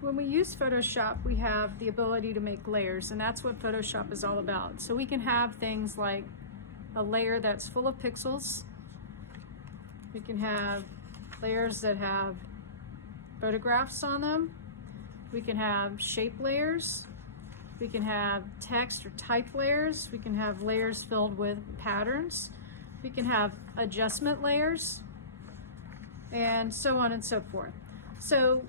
When we use Photoshop, we have the ability to make layers, and that's what Photoshop is all about. So we can have things like a layer that's full of pixels. We can have layers that have photographs on them. We can have shape layers. We can have text or type layers. We can have layers filled with patterns. We can have adjustment layers, and so on and so forth. So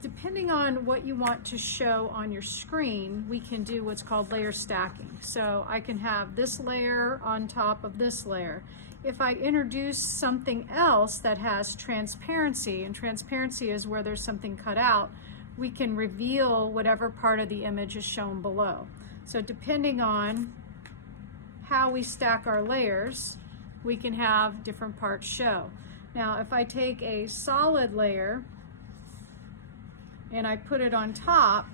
depending on what you want to show on your screen, we can do what's called layer stacking. So I can have this layer on top of this layer. If I introduce something else that has transparency, and transparency is where there's something cut out, we can reveal whatever part of the image is shown below. So depending on how we stack our layers, we can have different parts show. Now, if I take a solid layer and I put it on top,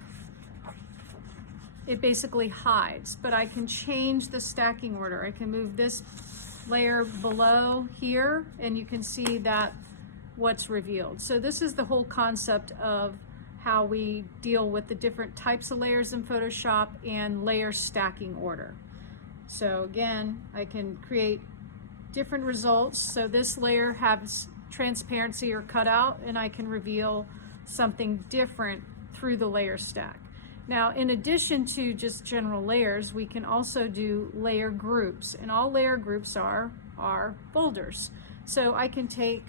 it basically hides, but I can change the stacking order. I can move this layer below here, and you can see that what's revealed. So this is the whole concept of how we deal with the different types of layers in Photoshop and layer stacking order. So again, I can create different results. So this layer has transparency or cutout, and I can reveal something different through the layer stack. Now, in addition to just general layers, we can also do layer groups, and all layer groups are folders. So I can take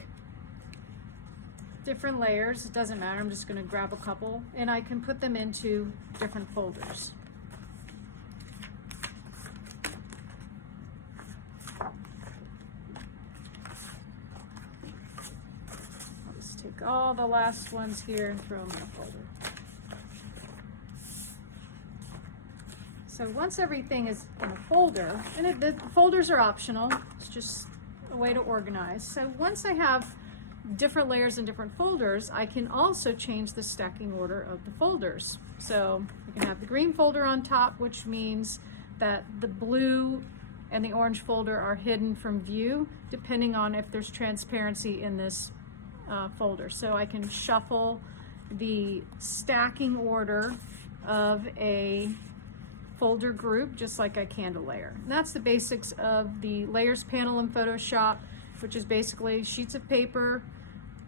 different layers, it doesn't matter, I'm just going to grab a couple, and I can put them into different folders. Take all the last ones here and throw them in a folder. So once everything is in a folder, and the folders are optional, it's just a way to organize. So once I have different layers in different folders, I can also change the stacking order of the folders. So you can have the green folder on top, which means that the blue and the orange folder are hidden from view, depending on if there's transparency in this folder. So I can shuffle the stacking order of a folder group just like I can a layer. And that's the basics of the layers panel in Photoshop, which is basically sheets of paper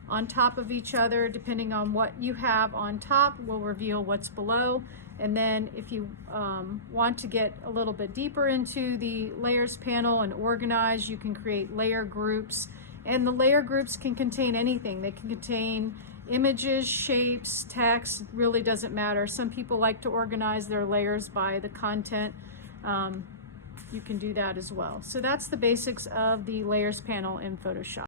on top of each other. Depending on what you have on top will reveal what's below. And then if you want to get a little bit deeper into the layers panel and organize, you can create layer groups. And the layer groups can contain anything. They can contain images, shapes, text, really doesn't matter. Some people like to organize their layers by the content. You can do that as well. So that's the basics of the layers panel in Photoshop.